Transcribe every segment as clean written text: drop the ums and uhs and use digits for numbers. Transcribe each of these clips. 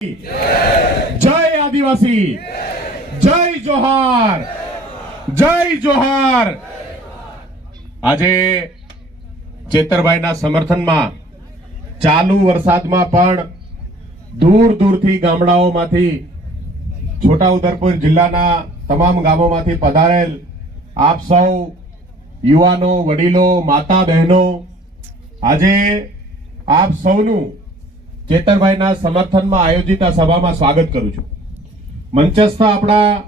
जय आदिवासी, जय जोहार, जय जोहार। આજે ચેતરભાઈના સમર્થનમાં ચાલુ વરસાદમાં પણ દૂર દૂરથી ગામડાઓમાંથી છોટાઉદેપુર જિલ્લાના તમામ ગામોમાંથી પધારેલ આપ સૌ યુવાનો, વડીલો, માતા બહેનો, આજે આપ સૌનું ચેતરભાઈના સમર્થનમાં આયોજિત આ સભામાં સ્વાગત કરું છું। મંચસ્થ આપણા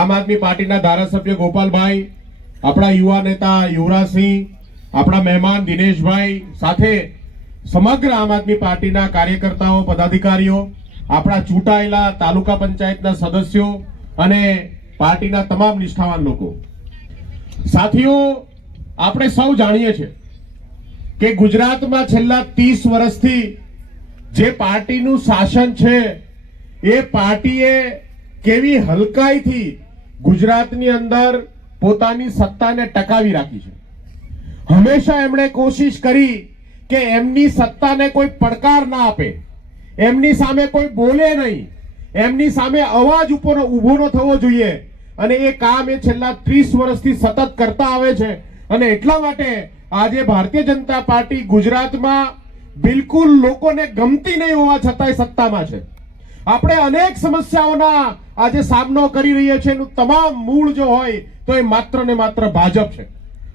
આમ આદમી પાર્ટીના ધારાસભ્ય ગોપાલભાઈ, આપણા યુવા નેતા યુવરાજસિંહ, આપણા મહેમાન દિનેશભાઈ સાથે સમગ્ર આમ આદમી પાર્ટીના કાર્યકર્તાઓ, પદાધિકારીઓ, આપણા ચૂંટાયેલા તાલુકા પંચાયતના સદસ્યો અને પાર્ટીના તમામ નિષ્ઠાવાન લોકો, સાથીઓ, આપણે સૌ જાણીએ છીએ કે ગુજરાતમાં છેલ્લા 30 વર્ષથી જે પાર્ટીનું શાસન છે એ પાર્ટીએ કેવી હલકાઈથી ગુજરાતની અંદર પોતાની સત્તાને ટકાવી રાખી છે। હંમેશા એમણે કોશિશ કરી કે એમની સત્તાને કોઈ પડકાર ના આપે, એમની સામે કોઈ બોલે નહીં, એમની સામે અવાજ ઉપર ઊભો ન થવો જોઈએ, અને એ કામ એ છેલ્લા 30 વર્ષથી સતત કરતા આવે છે। અને એટલા માટે આજે ભારતીય જનતા પાર્ટી ગુજરાતમાં બિલકુલ લોકોને ગમતી નહીં હોવા છતાંય સત્તામાં છે। આપણે અનેક સમસ્યાઓના આજે સામનો કરી રહ્યા છીએ, એનું તમામ મૂળ જો હોય તો એ માત્ર ને માત્ર ભાજપ છે।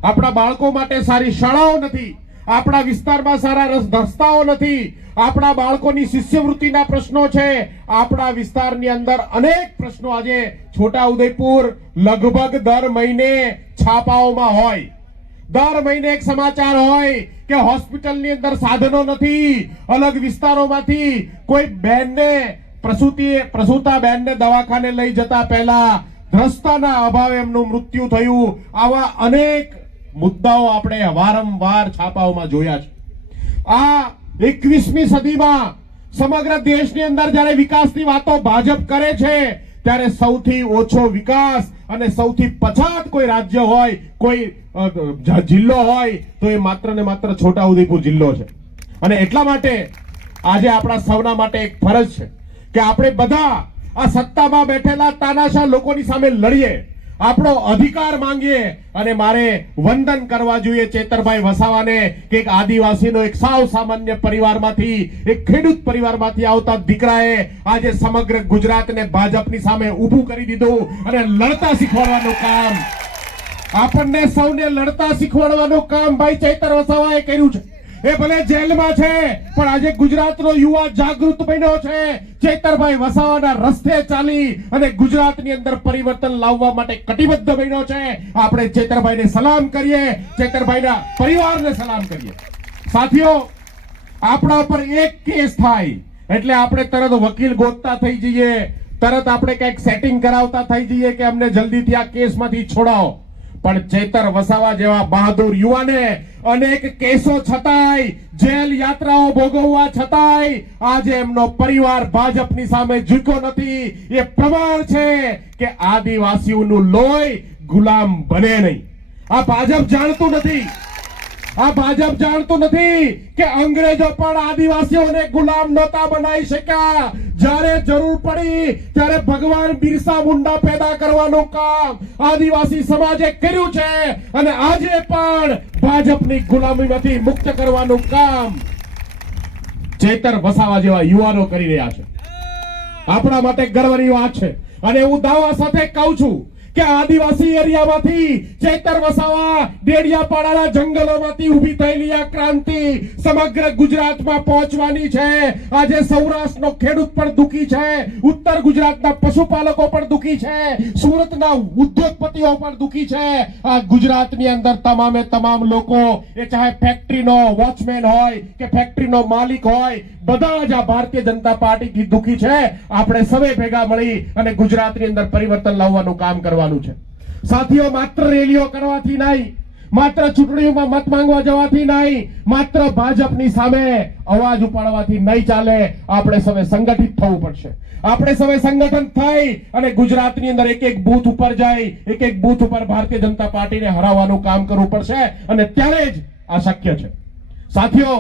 આપણા બાળકો માટે સારી શાળાઓ નથી, આપણા વિસ્તારમાં સારા રસ્તાઓ નથી, આપણા બાળકોની શિષ્યવૃત્તિના પ્રશ્નો છે, આપણા વિસ્તારની અંદર અનેક પ્રશ્નો આજે છોટાઉદેપુર લગભગ દર મહિને છાપાઓમાં હોય, દર મહિને એક સમાચાર હોય કે હોસ્પિટલની અંદર સાધનો નથી, અલગ વિસ્તારોમાંથી કોઈ બહેનને પ્રસૂતા બહેનને દવાખાને લઈ જતા પહેલા રસ્તાના અભાવે એમનું મૃત્યુ થયું। આવા અનેક મુદ્દાઓ આપણે વારંવાર છાપાઓમાં જોયા છે। આ 21મી સદીમાં સમગ્ર દેશની અંદર જ્યારે વિકાસની વાતો ભાજપ કરે છે ત્યારે સૌથી ઓછો વિકાસ અને સૌથી પછાત કોઈ રાજ્ય હોય, કોઈ જિલ્લો હોય તો એ માત્ર ને માત્ર છોટાઉદેપુર જિલ્લો છે। અને એટલા માટે આજે આપણા સૌના માટે એક ફરજ છે કે આપણે બધા આ સત્તામાં બેઠેલા તાનાશાહ લોકોની સામે લડીએ, આપણો અધિકાર માંગીએ। અને મારે વંદન કરવા જોઈએ ચેતરભાઈ વસાવાને કે એક આદિવાસીનો એક સાવ સામાન્ય પરિવારમાંથી, એક ખેડૂત પરિવારમાંથી આવતા દીકરાએ આજે સમગ્ર ગુજરાતને ભાજપની સામે ઊભું કરી દીધું અને લડતા શીખવાડવાનું કામ, આપણને સૌને લડતા શીખવાડવાનું કામ ભાઈ ચેતર વસાવાએ કર્યું છે। એ ભલે જેલમાં છે પણ આજે ગુજરાતનો યુવા જાગૃત બન્યો છે, ચેતરભાઈ વસાવાના રસ્તે ચાલી અને ગુજરાતની અંદર પરિવર્તન લાવવા માટે કટિબદ્ધ બન્યો છે। આપણે ચેતરભાઈને સલામ કરીએ, ચેતરભાઈના પરિવારને સલામ કરીએ। સાથીઓ, આપણા પર એક કેસ થાય એટલે આપણે તરત વકીલ ગોતતા થઈ જઈએ, તરત આપણે કઈક સેટિંગ કરાવતા થઈ જઈએ કે અમને જલ્દીથી આ કેસમાંથી છોડાવો, પણ ચેતર વસાવા જેવા બહાદુર યુવાને અનેક કેસો છતાંય, જેલ યાત્રાઓ ભોગવવા છતાંય આજે એમનો પરિવાર ભાજપની સામે ઝૂક્યો નથી। એ પ્રમાણ છે કે આદિવાસીઓનું લોહી ગુલામ બને નહીં। આ ભાજપ જાણતું નથી, આ ભાજપ જાણતું નથી કે અંગ્રેજો પણ આદિવાસીઓને ગુલામ નહોતા બનાવી શક્યા। જ્યારે જરૂર પડી ત્યારે ભગવાન બિરસા મુંડા પેદા કરવાનું કામ આદિવાસી સમાજે કર્યું છે, અને આજે પણ ભાજપની ગુલામીમાંથી મુક્ત કરવાનું કામ ચેતર વસાવા જેવા યુવાનો કરી રહ્યા છે। આપણા માટે ગર્વની વાત છે, અને હું દાવા સાથે કહું છું કે આદિવાસી એરિયામાંથી ચેતર વસાવા ડેડિયાપાડાના જંગલોમાંથી ઊભી થયેલી આ ક્રાંતિ સમગ્ર ગુજરાતમાં પહોંચવાની છે। આજે સૌરાષ્ટ્રનો ખેડૂત પણ દુખી છે, ઉત્તર ગુજરાતના પશુપાલકો પણ દુખી છે, સુરતના ઉદ્યોગપતિઓ પણ દુખી છે। આ ગુજરાતની અંદર તમામે તમામ લોકો, એ ચાહે ફેક્ટરીનો વોચમેન હોય કે ફેક્ટરીનો માલિક હોય, બધા જ આ ભારતીય જનતા પાર્ટીથી દુખી છે। આપણે સૌએ ભેગા મળી અને ગુજરાતની અંદર પરિવર્તન લાવવાનું કામ કરવાનું છે। સાથીઓ, માત્ર રેલીઓ કરવાથી નહીં, માત્ર ચૂંટણીઓમાં મત માંગવા જવાથી નહીં, માત્ર ભાજપની સામે અવાજ ઉપાડવાથી નહીં ચાલે। આપણે સૌએ સંગઠિત થવું પડશે। આપણે સૌએ સંગઠન થઈ અને ગુજરાતની અંદર એક એક બૂથ ઉપર જઈ, એક એક બૂથ ઉપર ભારતીય જનતા પાર્ટીને હરાવવાનું કામ કરવું પડશે, અને ત્યારે જ આ શક્ય છે। સાથીઓ,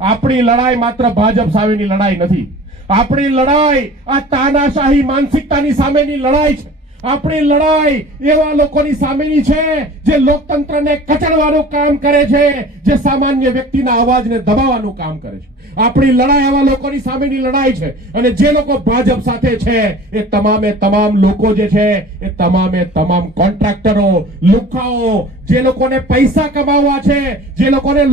આપણી લડાઈ માત્ર ભાજપ સામેની લડાઈ નથી, આપણી લડાઈ આ તાનાશાહી માનસિકતાની સામેની લડાઈ છે. આપણી લડાઈ એવા લોકોની સામેની છે જે લોકતંત્રને કચડવાનું કામ કરે છે, જે સામાન્ય વ્યક્તિના અવાજને દબાવવાનું કામ કરે છે. આપણી લડાઈ આવા લોકોની સામેની લડાઈ છે. અને જે લોકો ભાજપ સાથે છે એ તમામે તમામ લોકો જે છે એ તમામે તમામ કોન્ટ્રાક્ટરો, લુખાઓ, જે લોકોને પૈસા કમાવવા છે, જે લોકોને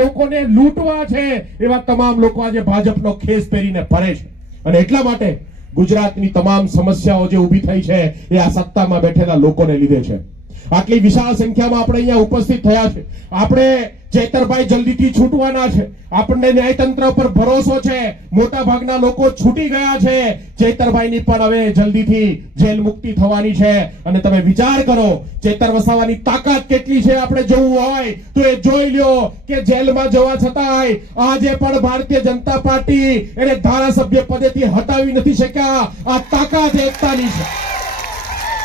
લૂંટવા છે, એવા તમામ લોકો આજે ભાજપનો ખેસ પહેરીને ફરે છે. અને એટલા માટે ગુજરાતની તમામ સમસ્યાઓ જે ઊભી થઈ છે એ આ સત્તામાં બેઠેલા લોકોને લીધે છે. આટલી વિશાળ સંખ્યામાં આપણે અહીંયા ઉપસ્થિત થયા છે. આપણે ચેતરભાઈ જલ્દીથી છૂટવાના છે. આપણને ન્યાયતંત્ર પર ભરોસો છે. મોટા ભાગના લોકો છૂટી ગયા છે. ચેતરભાઈની પણ હવે જલ્દીથી જેલ મુક્તિ થવાની છે. અને તમે વિચાર કરો ચેતર વસાવાની તાકાત કેટલી છે. આપણે જોવું હોય તો એ જોઈ લ્યો કે જેલમાં જવા છતાંય આજે પણ ભારતીય જનતા પાર્ટી એને ધારાસભ્ય પદેથી હટાવી નથી શક્યા. આ તાકાત એકતાની છે.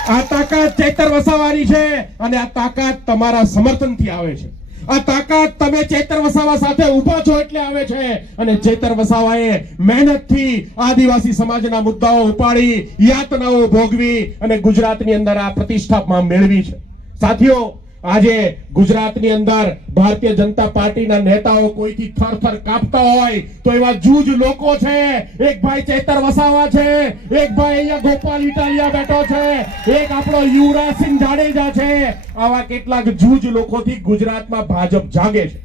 આ તાકાત ચેતર વસાવાની છે. અને આ તાકાત તમારા સમર્થનથી આવે છે. આ તાકાત તમે ચેતર વસાવા સાથે ઉભા છો એટલે આવે છે. અને ચેતર વસાવાએ મહેનતથી આદિવાસી સમાજના મુદ્દાઓ ઉપાડી, યાતનાઓ ભોગવી અને ગુજરાતની અંદર આ પ્રતિષ્ઠા મેળવી છે. સાથીઓ, આજે ગુજરાતની અંદર ભારતીય જનતા પાર્ટીના નેતાઓ કોઈથી થરથર કાપતા હોય તો એવા જૂજ લોકો છે. એક ભાઈ ચેતર વસાવા છે, એક ભાઈ અહીંયા ગોપાલ ઇટાલિયા બેઠો છે, એક આપણો યુવરાજસિંહ જાડેજા છે. આવા કેટલાક જૂજ લોકોથી ગુજરાતમાં ભાજપ જાગે છે,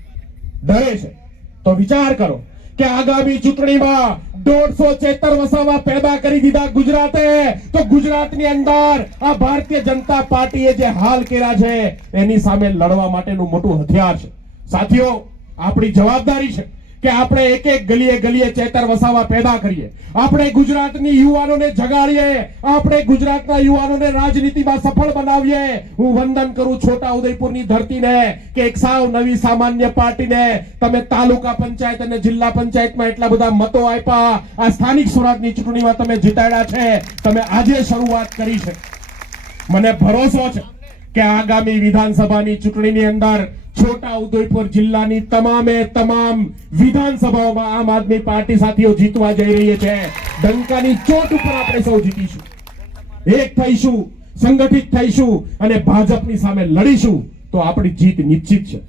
ડરે છે. તો વિચાર કરો કે આગામી ચૂંટણીમાં 150 ચેતર વસાવા પેદા કરી દીધા ગુજરાતે, તો ગુજરાતની અંદર આ ભારતીય જનતા પાર્ટીએ જે હાલ કર્યા છે એની સામે લડવા માટેનું મોટું હથિયાર છે. સાથીઓ, આપણી જવાબદારી છે કે આપણે એક એક ગલીએ ગલીએ ચેતર વસાવા પેદા કરીએ. આપણે ગુજરાતની યુવાનોને જગાડીએ. આપણે ગુજરાતના યુવાનોને રાજનીતિમાં સફળ બનાવીએ. હું વંદન કરું છોટા ઉદયપુરની ધરતીને કે એક સાવ નવી સામાન્ય પાર્ટીને તમે તાલુકા પંચાયત અને જિલ્લા પંચાયતમાં એટલા બધા મતો આપ્યા, આ સ્થાનિક સ્વરાજની ચૂંટણીમાં તમે જીતાડ્યા છે. તમે આજે શરૂઆત કરી છે. મને ભરોસો છે કે આગામી વિધાનસભાની ચૂંટણીની અંદર છોટા ઉદેપુર જિલ્લાની તમામે તમામ વિધાનસભાઓમાં આમ આદમી પાર્ટી સાથીઓ જીતવા જઈ રહી છે. ડંકાની ચોટ ઉપર આપણે સૌ જીતીશું, એક થઈશું, સંગઠિત થઈશું અને ભાજપની સામે લડીશું તો આપણી જીત નિશ્ચિત છે.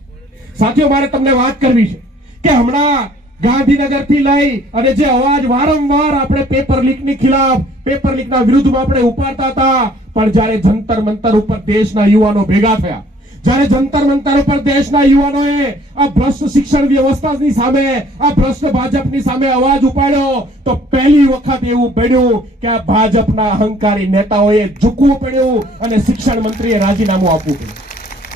સાથીઓ, મારે તમને વાત કરવી છે કે હમણાં ગાંધીનગર થી લઈ અને જે અવાજ વારંવાર આપણે પેપર લીકની ખિલાફ, પેપર લીકના વિરુદ્ધમાં આપણે ઉપાડતા હતા, પણ જ્યારે જંતર મંતર ઉપર દેશના યુવાનો ભેગા થયા, જ્યારે જંતર મંતર ઉપર દેશના યુવાનોએ આ ભ્રષ્ટ શિક્ષણ વ્યવસ્થાની સામે, આ ભ્રષ્ટ ભાજપની સામે અવાજ ઉપાડ્યો, તો પહેલી વખત એવું બન્યું કે આ ભાજપના અહંકારી નેતાઓએ ઝૂકવું પડ્યું અને શિક્ષણ મંત્રીએ રાજીનામું આપવું પડ્યું.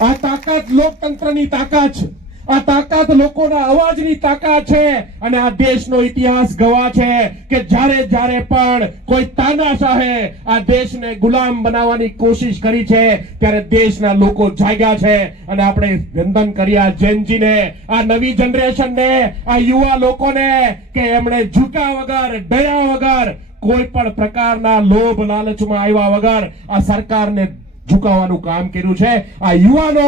આ તાકાત લોકતંત્રની તાકાત છે. આ તાકાત લોકોના અવાજની તાકાત છે. અને આ દેશનો ઇતિહાસ ગવાહ છે કે જ્યારે જ્યારે પણ કોઈ તાનાશાહે આ દેશને ગુલામ બનાવવાની કોશિશ કરી છે ત્યારે દેશના લોકો જાગ્યા છે. અને આપણે વંદન કર્યા જેનજીને, આ નવી જનરેશનને, આ યુવા લોકોને કે એમણે ઝૂક્યા વગર, ડર્યા વગર, કોઈ પણ પ્રકારના લોભ લાલચમાં આવ્યા વગર આ સરકારને ઝુકાવવાનું કામ કર્યું છે. આ યુવાનો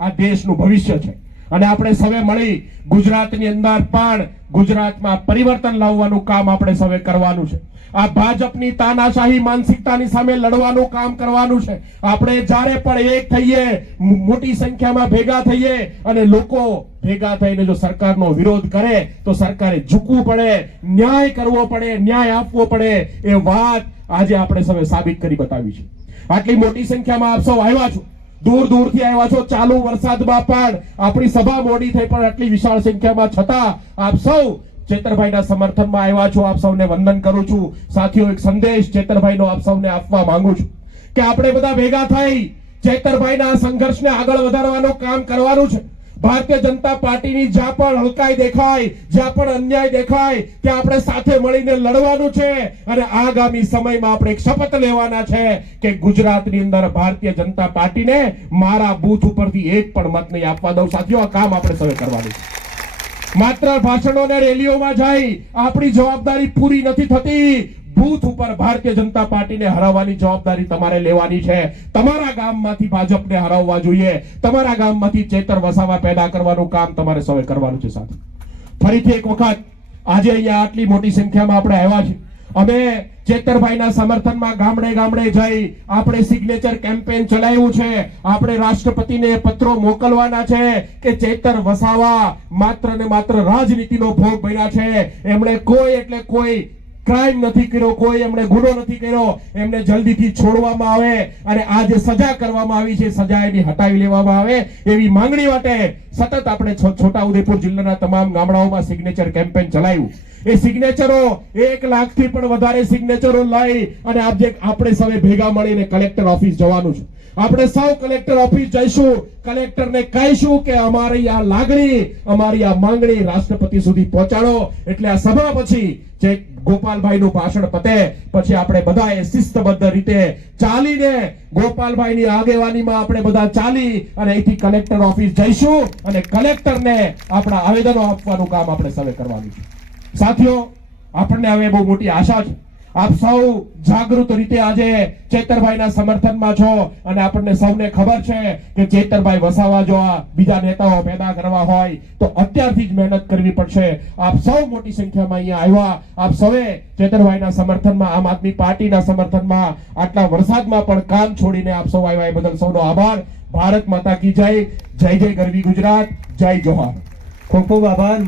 આ દેશનું ભવિષ્ય છે. અને આપણે સૌએ મળી ગુજરાતની અંદર પણ ગુજરાતમાં પરિવર્તન લાવવાનું કામ આપણે સૌએ કરવાનું છે. આ ભાજપની તાનાશાહી માનસિકતાની સામે લડવાનું કામ કરવાનું છે. આપણે જ્યારે પણ એક થઈએ, મોટી સંખ્યામાં ભેગા થઈએ અને લોકો ભેગા થઈને જો સરકારનો વિરોધ કરે તો સરકારે ઝૂકવું પડે, ન્યાય કરવો પડે, ન્યાય આપવો પડે. એ વાત આજે આપણે સૌએ સાબિત કરી બતાવી છે. આટલી મોટી સંખ્યામાં આપ સૌ આવ્યા છો, દૂર દૂરથી આવ્યા છો. ચાલુ વરસાદમાં પણ આપણી સભા મોડી થઈ, પણ આટલી વિશાળ સંખ્યામાં છતાં આપ સૌ ચેતરભાઈના સમર્થનમાં આવ્યા છો. આપ સૌને વંદન કરું છું. સાથીઓ, એક સંદેશ ચેતરભાઈનો આપ સૌને આપવા માંગુ છું કે આપણે બધા ભેગા થઈ ચેતરભાઈના સંઘર્ષને આગળ વધારવાનું કામ કરવાનું છે. ભારતીય જનતા પાર્ટીની જ્યાં પણ હલકાઈ દેખાય, જ્યાં પણ અન્યાય દેખાય, ત્યાં આપણે સાથે મળીને લડવાનું છે. અને આગામી સમયમાં આપણે એક શપથ લેવાના છે કે ગુજરાતની અંદર ભારતીય જનતા પાર્ટીને મારા બૂથ ઉપરથી એક પણ મત નહીં આપવા દઉં. સાથીઓ, આ કામ આપણે સૌએ કરવાનું છે. માત્ર ભાષણો અને રેલીઓમાં જઈ આપણી જવાબદારી પૂરી નથી થતી. બૂથ ઉપર ભારતીય જનતા પાર્ટીને હરાવવાની જવાબદારી તમારે લેવાની છે. તમારા ગામમાંથી ભાજપને હરાવવા જોઈએ. તમારા ગામમાંથી ચેતર વસાવા પેદા કરવાનું કામ તમારે સૌએ કરવાનું છે. સાથે ફરીથી એક વખત આજે અહીંયા આટલી મોટી સંખ્યામાં આપણે આવ્યા છે. અમે ચેતરભાઈના સમર્થનમાં ગામડે ગામડે જઈ આપણે સિગ્નેચર કેમ્પેન ચલાવ્યું છે. આપણે રાષ્ટ્રપતિને પત્રો મોકલવાના છે કે ચેતર વસાવા માત્ર ને માત્ર રાજનીતિનો ભોગ બન્યા છે. એમણે કોઈ એટલે કોઈ ક્રાઇમ નથી કર્યો, કોઈ એમણે ગુનો નથી કર્યો. એમને જલ્દીથી છોડવામાં આવે અને આ જે સજા કરવામાં આવી છે સજા એની હટાવી લેવામાં આવે એવી માંગણી માટે સતત આપણે છોટાઉદેપુર જિલ્લાના તમામ ગામડાઓમાં સિગ્નેચર કેમ્પેન ચલાવ્યું. એ સિગ્નેચરો 1 લાખથી પણ વધારે સિગ્નેચરો લઈ અને આપણે સૌએ ભેગા મળીને કલેક્ટર ઓફિસ જવાનું છે. આપણે સૌ કલેક્ટર ઓફિસ જઈશું, કલેક્ટરને કહીશું કે અમારી આ લાગણી, અમારી આ માંગણી રાષ્ટ્રપતિ સુધી પહોંચાડો. એટલે આ સભા પછી જે ગોપાલભાઈનું ભાષણ પતે પછી આપણે બધાએ શિસ્તબદ્ધ રીતે ચાલીને ગોપાલભાઈની આગેવાનીમાં આપણે બધા ચાલી અને અહીંથી કલેક્ટર ઓફિસ જઈશું અને કલેક્ટરને આપણા આવેદનો આપવાનું કામ આપણે સૌએ કરવાનું છે. સાથીઓ, આપણને હવે બહુ મોટી આશા છે. આપ સૌ જાગૃત રીતે આજે ચેતરભાઈના સમર્થનમાં છો અને આપણને સૌને ખબર છે કે ચેતરભાઈ વસાવા જો આ બીજા નેતાઓ પેદા કરવા હોય તો અત્યારથી જ મહેનત કરવી પડશે. આપ સૌ મોટી સંખ્યામાં અહીંયા આવ્યા. આપ સૌએ ચેતરભાઈના સમર્થનમાં, આમ આદમી પાર્ટીના સમર્થનમાં આટલા વરસાદમાં પણ કામ છોડીને આપ સૌ આવ્યા એ બદલ સૌનો આભાર. ભારત માતા કી જય. જય જય ગરવી ગુજરાત. જય જોહાર. ખૂબ ખૂબ આભાર.